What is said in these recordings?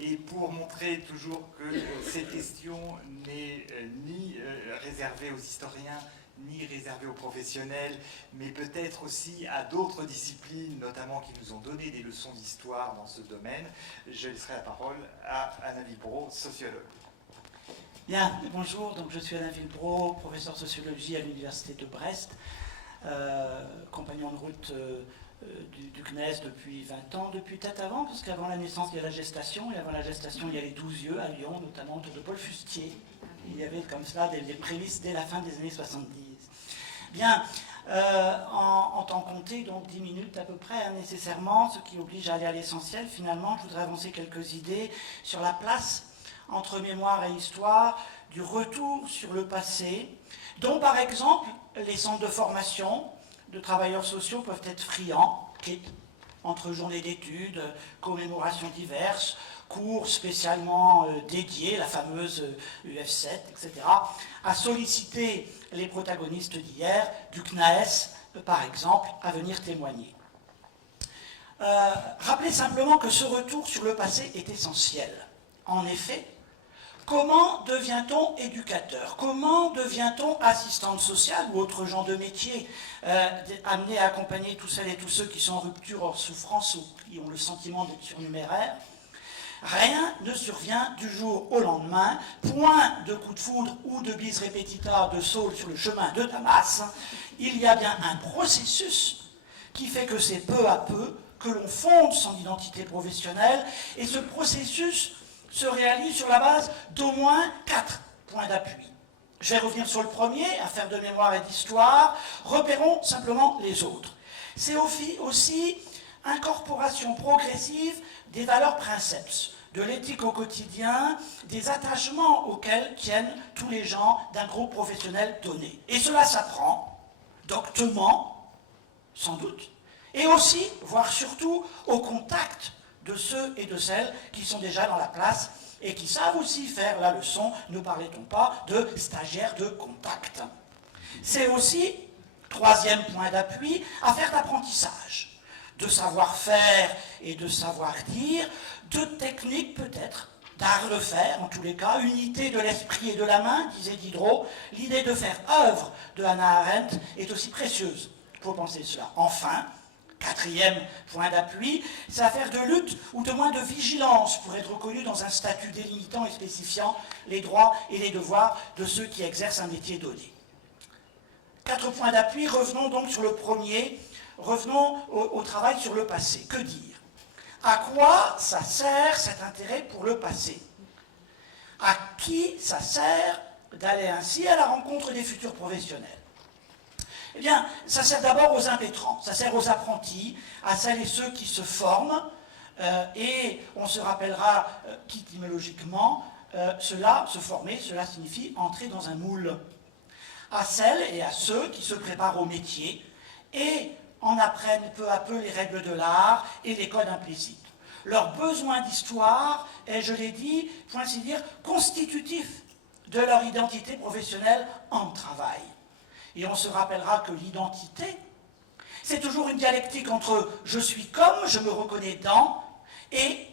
Et pour montrer toujours que cette question n'est ni réservée aux historiens, ni réservée aux professionnels, mais peut-être aussi à d'autres disciplines, notamment qui nous ont donné des leçons d'histoire dans ce domaine, je laisserai la parole à Anna Villebreau, sociologue. Bien, bonjour, donc je suis Alain Villebreau, professeur de sociologie à l'université de Brest, compagnon de route du CNES depuis 20 ans, depuis peut-être avant, parce qu'avant la naissance il y a la gestation, et avant la gestation il y a les 12 yeux à Lyon, notamment autour de Paul Fustier. Il y avait comme cela des prémices dès la fin des années 70. Bien, en temps compté, donc 10 minutes à peu près, hein, nécessairement, ce qui oblige à aller à l'essentiel. Finalement, je voudrais avancer quelques idées sur la place entre mémoire et histoire du retour sur le passé, dont par exemple les centres de formation de travailleurs sociaux peuvent être friands, entre journées d'études, commémorations diverses, cours spécialement dédiés, la fameuse UF7, etc., à solliciter les protagonistes d'hier, du CNAES par exemple, à venir témoigner. Rappelez simplement que ce retour sur le passé est essentiel. En effet, comment devient-on éducateur? Comment devient-on assistante sociale ou autre genre de métier amené à accompagner tous celles et tous ceux qui sont en rupture hors souffrance ou qui ont le sentiment d'être surnuméraires? Rien ne survient du jour au lendemain, point de coup de foudre ou de bis repetita de Saul sur le chemin de Damas. Il y a bien un processus qui fait que c'est peu à peu que l'on fonde son identité professionnelle, et ce processus se réalise sur la base d'au moins 4 points d'appui. Je vais revenir sur le premier, affaire de mémoire et d'histoire. Repérons simplement les autres. C'est aussi incorporation progressive des valeurs princeps, de l'éthique au quotidien, des attachements auxquels tiennent tous les gens d'un groupe professionnel donné. Et cela s'apprend doctement, sans doute, et aussi, voire surtout, au contact de ceux et de celles qui sont déjà dans la place et qui savent aussi faire la leçon, ne parlait-on pas de stagiaires de contact. C'est aussi, troisième point d'appui, affaire d'apprentissage, de savoir-faire et de savoir-dire, de technique peut-être, d'art de faire, en tous les cas, unité de l'esprit et de la main, disait Diderot. L'idée de faire œuvre de Hannah Arendt est aussi précieuse pour penser cela. Enfin, quatrième point d'appui, c'est affaire de lutte ou de moins de vigilance pour être reconnu dans un statut délimitant et spécifiant les droits et les devoirs de ceux qui exercent un métier donné. 4 points d'appui, revenons donc sur le premier, revenons au travail sur le passé. Que dire? À quoi ça sert cet intérêt pour le passé? À qui ça sert d'aller ainsi à la rencontre des futurs professionnels? Eh bien, ça sert d'abord aux impétrants, ça sert aux apprentis, à celles et ceux qui se forment, et on se rappellera qu'étymologiquement, se former, cela signifie entrer dans un moule. À celles et à ceux qui se préparent au métier et en apprennent peu à peu les règles de l'art et les codes implicites. Leur besoin d'histoire est, je l'ai dit, pour ainsi dire, constitutif de leur identité professionnelle en travail. Et on se rappellera que l'identité, c'est toujours une dialectique entre « je suis comme, je me reconnais dans » et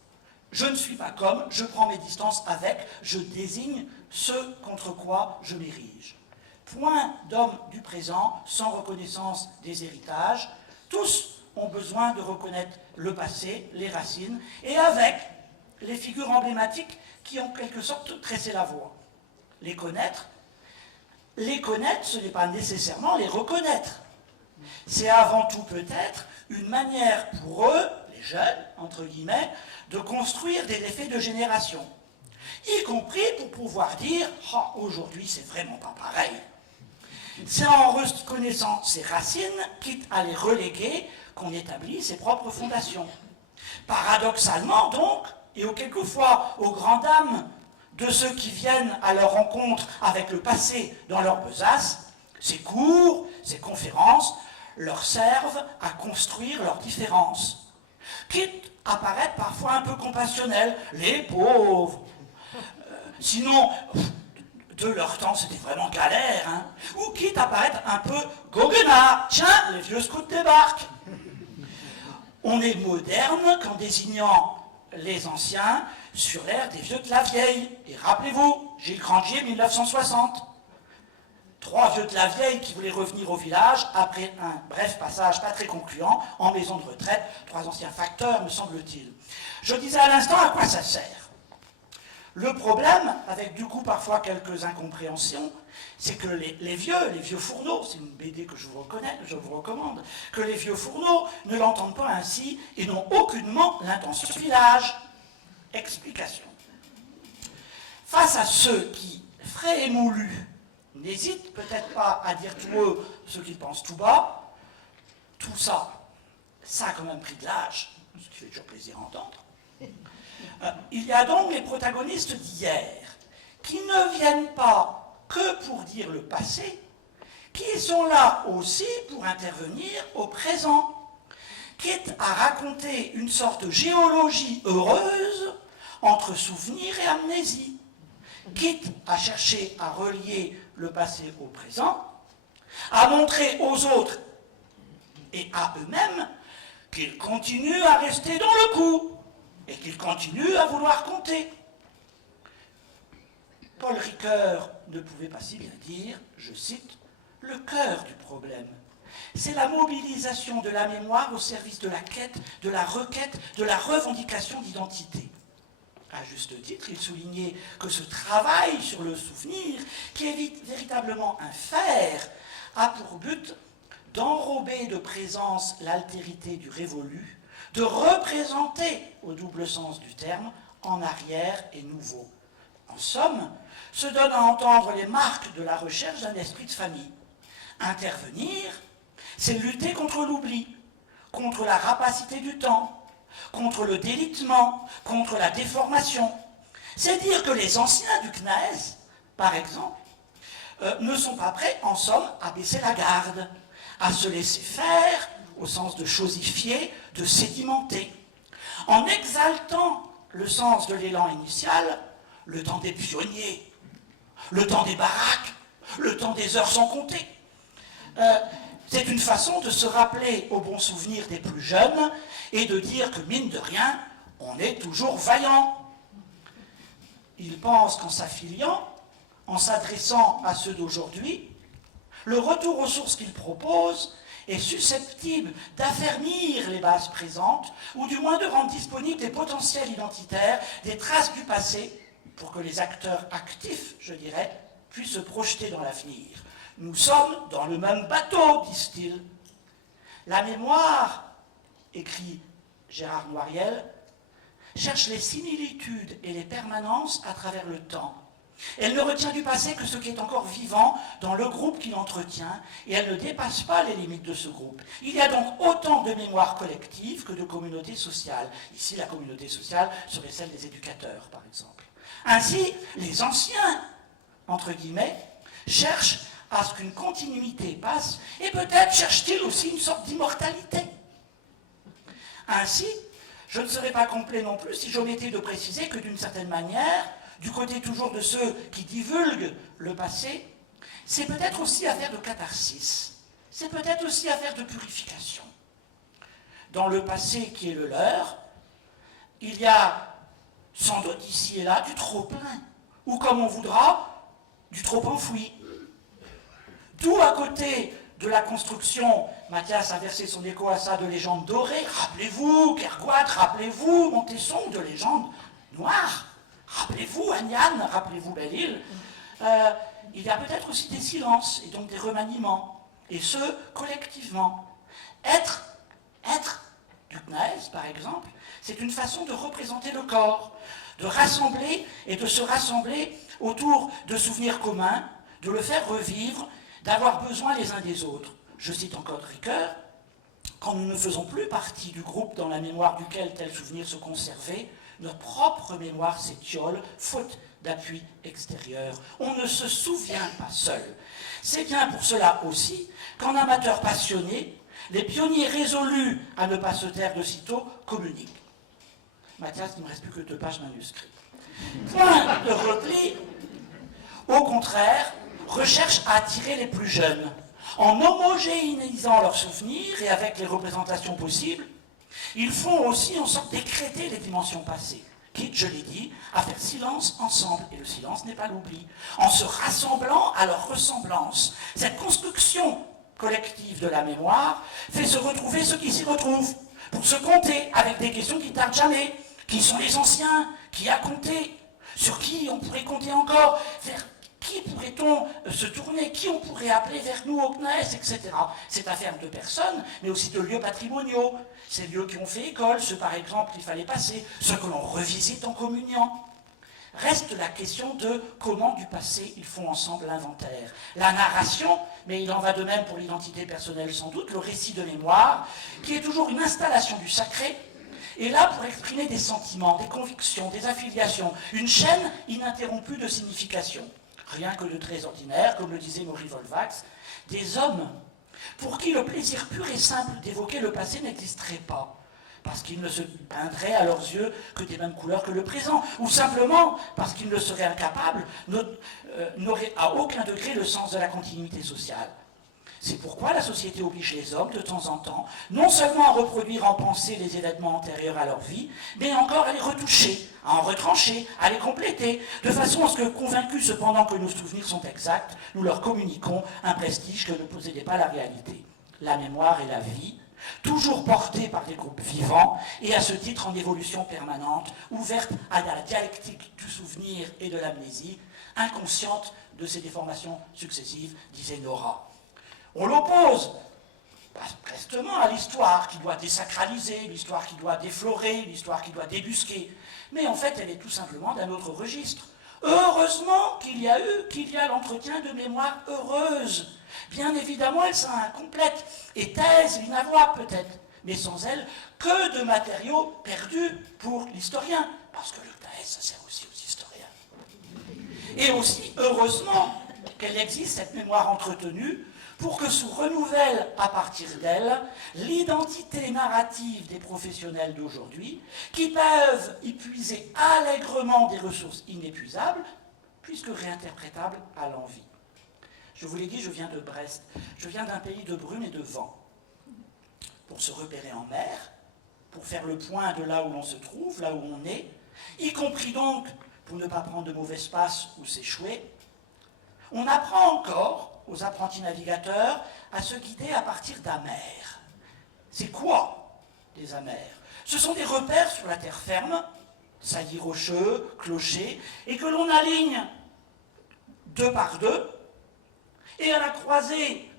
« je ne suis pas comme, je prends mes distances avec, je désigne ce contre quoi je m'érige ». Point d'homme du présent sans reconnaissance des héritages. Tous ont besoin de reconnaître le passé, les racines, et avec les figures emblématiques qui ont en quelque sorte tressé la voie. Les connaître, ce n'est pas nécessairement les reconnaître. C'est avant tout peut-être une manière pour eux, les jeunes, entre guillemets, de construire des effets de génération. Y compris pour pouvoir dire « oh, aujourd'hui, c'est vraiment pas pareil ». C'est en reconnaissant ses racines, quitte à les reléguer, qu'on établit ses propres fondations. Paradoxalement donc, et quelquefois aux grandes dames de ceux qui viennent à leur rencontre avec le passé dans leur besace, ces cours, ces conférences leur servent à construire leurs différences, quitte à paraître parfois un peu compassionnels, les pauvres. Sinon, de leur temps, c'était vraiment galère, hein. Ou quitte à paraître un peu goguenard, tiens, les vieux scouts débarquent. On est moderne qu'en désignant les anciens sur l'ère des vieux de la vieille. Et rappelez-vous, Gilles Grandier, 1960. 3 vieux de la vieille qui voulaient revenir au village après un bref passage pas très concluant en maison de retraite. 3 anciens facteurs, me semble-t-il. Je disais à l'instant à quoi ça sert. Le problème, avec du coup parfois quelques incompréhensions, c'est que les vieux fourneaux, c'est une BD que je vous recommande, que les vieux fourneaux ne l'entendent pas ainsi et n'ont aucunement l'intention du village. Explication. Face à ceux qui, frais et moulus, n'hésitent peut-être pas à dire tout haut ce qu'ils pensent tout bas, tout ça, ça a quand même pris de l'âge, ce qui fait toujours plaisir à entendre. Il y a donc les protagonistes d'hier, qui ne viennent pas que pour dire le passé, qui sont là aussi pour intervenir au présent, quitte à raconter une sorte de géologie heureuse entre souvenir et amnésie, quitte à chercher à relier le passé au présent, à montrer aux autres et à eux-mêmes qu'ils continuent à rester dans le coup et qu'ils continuent à vouloir compter. Paul Ricoeur ne pouvait pas si bien dire, je cite, « le cœur du problème. C'est la mobilisation de la mémoire au service de la quête, de la requête, de la revendication d'identité. » À juste titre, il soulignait que ce travail sur le souvenir, qui est véritablement un faire, a pour but d'enrober de présence l'altérité du révolu, de représenter, au double sens du terme, en arrière et nouveau. En somme, se donne à entendre les marques de la recherche d'un esprit de famille. Intervenir, c'est lutter contre l'oubli, contre la rapacité du temps, contre le délitement, contre la déformation. C'est dire que les anciens du CNAES, par exemple, ne sont pas prêts, en somme, à baisser la garde, à se laisser faire, au sens de chosifier, de sédimenter. En exaltant le sens de l'élan initial, le temps des pionniers, le temps des baraques, le temps des heures sans compter. C'est une façon de se rappeler au bon souvenir des plus jeunes et de dire que, mine de rien, on est toujours vaillant. Ils pensent qu'en s'affiliant, en s'adressant à ceux d'aujourd'hui, le retour aux sources qu'ils proposent est susceptible d'affermir les bases présentes, ou du moins de rendre disponibles des potentiels identitaires, des traces du passé, pour que les acteurs actifs, je dirais, puissent se projeter dans l'avenir. Nous sommes dans le même bateau, disent-ils. La mémoire, écrit Gérard Noiriel, cherche les similitudes et les permanences à travers le temps. Elle ne retient du passé que ce qui est encore vivant dans le groupe qui l'entretient, et elle ne dépasse pas les limites de ce groupe. Il y a donc autant de mémoire collective que de communauté sociale. Ici, la communauté sociale serait celle des éducateurs, par exemple. Ainsi, les anciens, entre guillemets, cherchent à ce qu'une continuité passe, et peut-être cherchent-ils aussi une sorte d'immortalité. Ainsi, je ne serais pas complet non plus si j'omettais de préciser que d'une certaine manière, du côté toujours de ceux qui divulguent le passé, c'est peut-être aussi affaire de catharsis, c'est peut-être aussi affaire de purification. Dans le passé qui est le leur, il y a sans doute ici et là du trop-plein, ou comme on voudra, du trop-enfoui. D'où à côté de la construction, Mathias a versé son écho à ça, de légendes dorées, rappelez-vous Kerguat, rappelez-vous Montesson, de légendes noires, rappelez-vous Agnan, rappelez-vous Belle-Île, il y a peut-être aussi des silences, et donc des remaniements, et ce, collectivement. Être du CNAES, par exemple, c'est une façon de représenter le corps, de rassembler et de se rassembler autour de souvenirs communs, de le faire revivre, d'avoir besoin les uns des autres. Je cite encore Ricoeur, quand nous ne faisons plus partie du groupe dans la mémoire duquel tel souvenir se conservait, notre propre mémoire s'étiole, faute d'appui extérieur. On ne se souvient pas seul. C'est bien pour cela aussi qu'en amateur passionné, les pionniers résolus à ne pas se taire de sitôt communiquent. Mathias, il ne me reste plus que 2 pages manuscrites. Point de repli, au contraire, recherche à attirer les plus jeunes, en homogénéisant leurs souvenirs et avec les représentations possibles, Ils font aussi en sorte d'écrêter les dimensions passées, quitte, je l'ai dit, à faire silence ensemble, et le silence n'est pas l'oubli, en se rassemblant à leur ressemblance. Cette construction collective de la mémoire fait se retrouver ceux qui s'y retrouvent, pour se compter avec des questions qui ne tardent jamais. Qui sont les anciens? Qui a compté? Sur qui on pourrait compter encore? Vers qui pourrait-on se tourner? Qui on pourrait appeler vers nous au CNES, etc. C'est affaire de personnes, mais aussi de lieux patrimoniaux. Ces lieux qui ont fait école, ceux par exemple qu'il fallait passer, ceux que l'on revisite en communiant. Reste la question de comment du passé ils font ensemble l'inventaire. La narration, mais il en va de même pour l'identité personnelle sans doute, le récit de mémoire, qui est toujours une installation du sacré, est là pour exprimer des sentiments, des convictions, des affiliations, une chaîne ininterrompue de signification. Rien que de très ordinaire, comme le disait Maurice Volvax, des hommes pour qui le plaisir pur et simple d'évoquer le passé n'existerait pas, parce qu'il ne se peindrait à leurs yeux que des mêmes couleurs que le présent, ou simplement parce qu'ils ne seraient incapables, n'auraient à aucun degré le sens de la continuité sociale. C'est pourquoi la société oblige les hommes, de temps en temps, non seulement à reproduire en pensée les événements antérieurs à leur vie, mais encore à les retoucher, à en retrancher, à les compléter, de façon à ce que, convaincus cependant que nos souvenirs sont exacts, nous leur communiquons un prestige que ne possédait pas la réalité. La mémoire et la vie, toujours portées par des groupes vivants, et à ce titre en évolution permanente, ouvertes à la dialectique du souvenir et de l'amnésie, inconsciente de ces déformations successives, disait Nora. On l'oppose prestement à l'histoire qui doit désacraliser, l'histoire qui doit déflorer, l'histoire qui doit débusquer. Mais en fait, elle est tout simplement d'un autre registre. Heureusement qu'il y a l'entretien de mémoire heureuse. Bien évidemment, elle sera incomplète et taise, inavouable peut-être, mais sans elle, que de matériaux perdus pour l'historien. Parce que le TAES, ça sert aussi aux historiens. Et aussi, heureusement, qu'elle existe, cette mémoire entretenue, pour que se renouvelle à partir d'elle l'identité narrative des professionnels d'aujourd'hui qui peuvent y puiser allègrement des ressources inépuisables puisque réinterprétables à l'envi. Je vous l'ai dit, je viens de Brest. Je viens d'un pays de brume et de vent. Pour se repérer en mer, pour faire le point de là où l'on se trouve, là où on est, y compris donc pour ne pas prendre de mauvaises passes ou s'échouer, on apprend encore aux apprentis navigateurs à se guider à partir d'amers. C'est quoi des amers? Ce sont des repères sur la terre ferme, saillies rocheux, clochers, et que l'on aligne deux par deux, et à la croisée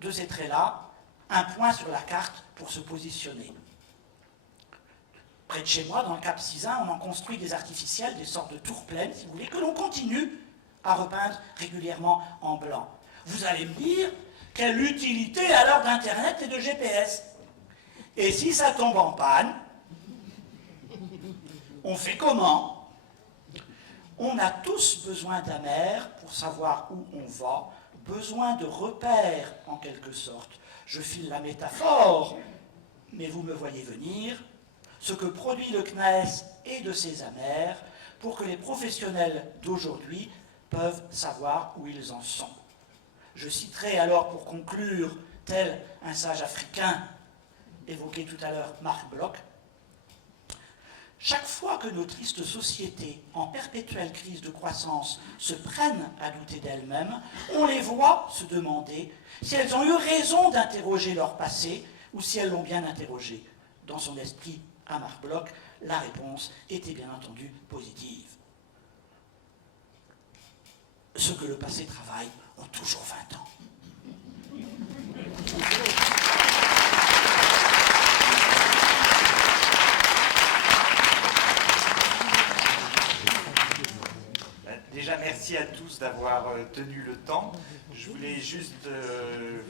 de ces traits-là, un point sur la carte pour se positionner. Près de chez moi, dans le Cap Sizun, on en construit des artificiels, des sortes de tours pleines, si vous voulez, que l'on continue à repeindre régulièrement en blanc. Vous allez me dire, quelle utilité à l'heure d'Internet et de GPS? Et si ça tombe en panne, on fait comment? On a tous besoin d'amers pour savoir où on va, besoin de repères en quelque sorte. Je file la métaphore, mais vous me voyez venir, ce que produit le CNES et de ses amers pour que les professionnels d'aujourd'hui peuvent savoir où ils en sont. Je citerai alors pour conclure, tel un sage africain évoqué tout à l'heure, Marc Bloch, chaque fois que nos tristes sociétés, en perpétuelle crise de croissance, se prennent à douter d'elles-mêmes, on les voit se demander si elles ont eu raison d'interroger leur passé ou si elles l'ont bien interrogé. Dans son esprit, à Marc Bloch, la réponse était bien entendu positive. Ceux que le passé travaille ont toujours 20 ans. Déjà, merci à tous d'avoir tenu le temps. Je voulais juste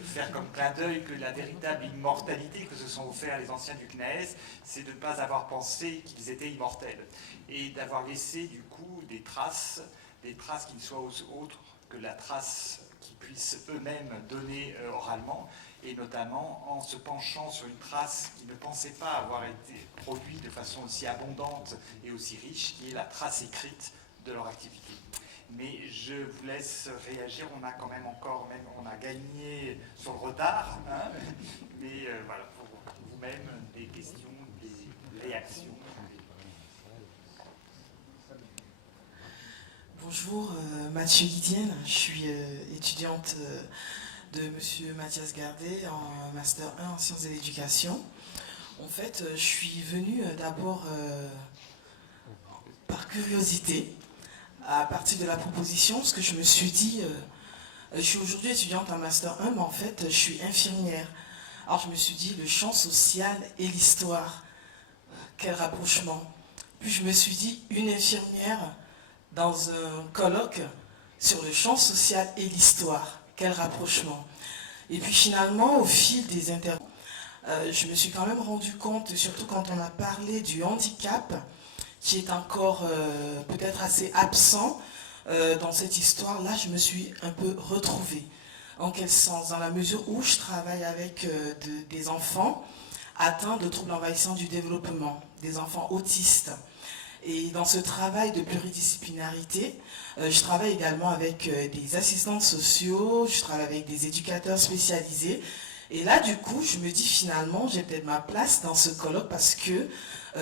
faire comme clin d'œil que la véritable immortalité que se sont offerts les anciens du CNES, c'est de ne pas avoir pensé qu'ils étaient immortels et d'avoir laissé du coup des traces qui ne soient autres que la trace qu'ils puissent eux-mêmes donner oralement, et notamment en se penchant sur une trace qui ne pensait pas avoir été produite de façon aussi abondante et aussi riche, qui est la trace écrite de leur activité. Mais je vous laisse réagir, on a quand même on a gagné sur le retard, hein, mais voilà, pour vous-même, des questions, réaction. Bonjour, Mathieu Guidienne, je suis étudiante de Monsieur Mathias Gardet en Master 1 en sciences de l'éducation. En fait, je suis venue d'abord par curiosité, à partir de la proposition, parce que je me suis dit, je suis aujourd'hui étudiante en Master 1, mais en fait, je suis infirmière. Alors je me suis dit, le champ social et l'histoire, quel rapprochement. Puis je me suis dit, une infirmière dans un colloque sur le champ social et l'histoire, quel rapprochement. Et puis finalement, au fil des interventions, je me suis quand même rendu compte, surtout quand on a parlé du handicap, qui est encore peut-être assez absent dans cette histoire-là, je me suis un peu retrouvée. En quel sens? Dans la mesure où je travaille avec des enfants atteints de troubles envahissants du développement, des enfants autistes. Et dans ce travail de pluridisciplinarité, je travaille également avec des assistants sociaux, je travaille avec des éducateurs spécialisés. Et là, du coup, je me dis finalement, j'ai peut-être ma place dans ce colloque parce que,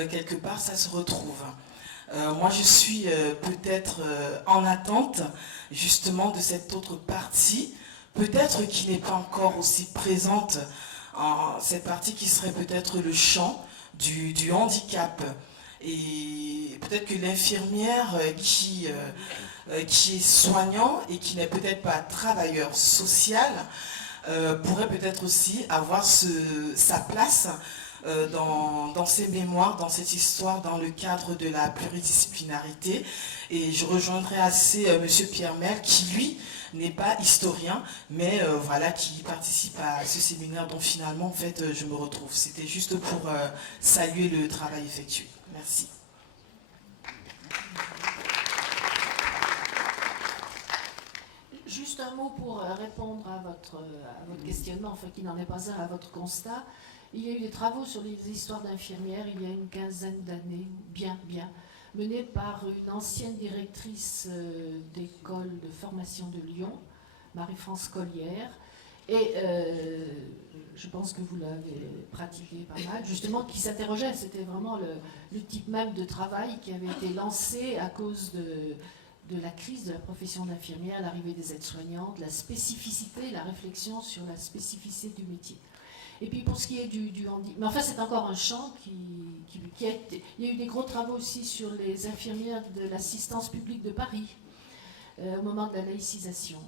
quelque part, ça se retrouve. Moi, je suis peut-être en attente, justement, de cette autre partie, peut-être qui n'est pas encore aussi présente, cette partie qui serait peut-être le champ du handicap. Et peut-être que l'infirmière qui est soignant et qui n'est peut-être pas travailleur social pourrait peut-être aussi avoir sa place dans ces mémoires, dans cette histoire, dans le cadre de la pluridisciplinarité. Et je rejoindrai assez Monsieur Pierre Mel, qui lui n'est pas historien, mais voilà, qui participe à ce séminaire dont finalement, en fait, je me retrouve. C'était juste pour saluer le travail effectué. Merci. Juste un mot pour répondre à votre questionnement, enfin qui n'en est pas un, à votre constat. Il y a eu des travaux sur les histoires d'infirmières il y a une quinzaine d'années, bien, menés par une ancienne directrice d'école de formation de Lyon, Marie-France Collière, et je pense que vous l'avez pratiqué pas mal, justement, qui s'interrogeait, c'était vraiment le type même de travail qui avait été lancé à cause de la crise de la profession d'infirmière, l'arrivée des aides-soignantes, la spécificité, la réflexion sur la spécificité du métier. Et puis pour ce qui est du handicap, mais enfin c'est encore un champ qui a été... Il y a eu des gros travaux aussi sur les infirmières de l'assistance publique de Paris, au moment de la laïcisation,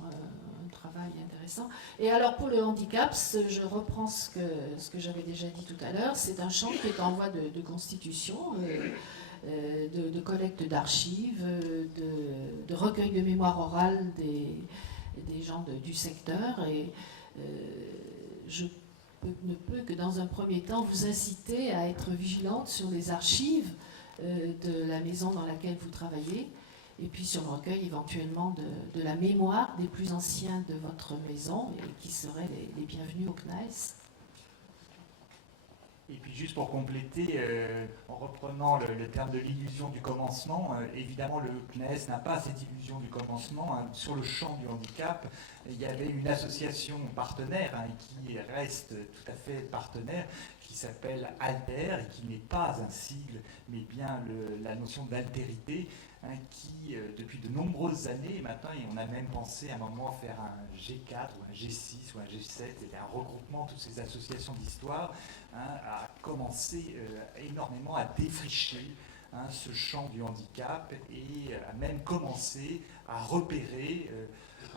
un travail intéressant. Et alors pour le handicap, je reprends ce que j'avais déjà dit tout à l'heure, c'est un champ qui est en voie de constitution, de collecte d'archives, de recueil de mémoire orale des gens du secteur, et je ne peux que dans un premier temps vous inciter à être vigilante sur les archives de la maison dans laquelle vous travaillez, et puis sur le recueil éventuellement de la mémoire des plus anciens de votre maison, et qui seraient les bienvenus au CNAES. Et puis juste pour compléter, en reprenant le terme de l'illusion du commencement, évidemment le CNES n'a pas cette illusion du commencement. Hein. Sur le champ du handicap, il y avait une association partenaire qui reste tout à fait partenaire, qui s'appelle ALTER, et qui n'est pas un sigle, mais bien la notion d'altérité, qui depuis de nombreuses années maintenant, et on a même pensé à un moment faire un G4 ou un G6 ou un G7, c'était un regroupement de toutes ces associations d'histoire, a commencé énormément à défricher ce champ du handicap, et a même commencé à repérer,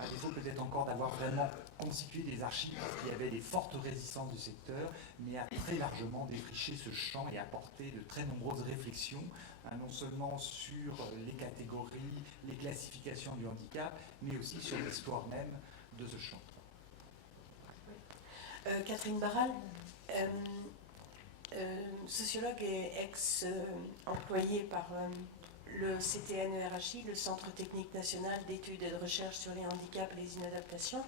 à défaut peut-être encore d'avoir vraiment constitué des archives parce qu'il y avait des fortes résistances du secteur, mais a très largement défriché ce champ et apporté de très nombreuses réflexions, non seulement sur les catégories, les classifications du handicap, mais aussi sur l'histoire même de ce champ. Catherine Barral, sociologue et ex-employée par le CTN-ERHI, le Centre technique national d'études et de recherche sur les handicaps et les inadaptations,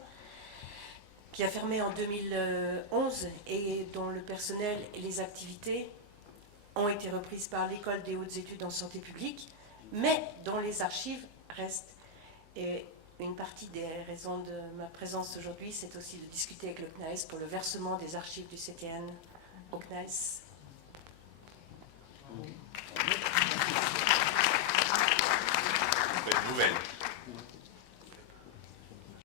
qui a fermé en 2011 et dont le personnel et les activités ont été reprises par l'École des hautes études en santé publique, mais dont les archives restent. Et une partie des raisons de ma présence aujourd'hui, c'est aussi de discuter avec le CNAES pour le versement des archives du CTN au CNAES. prochaine.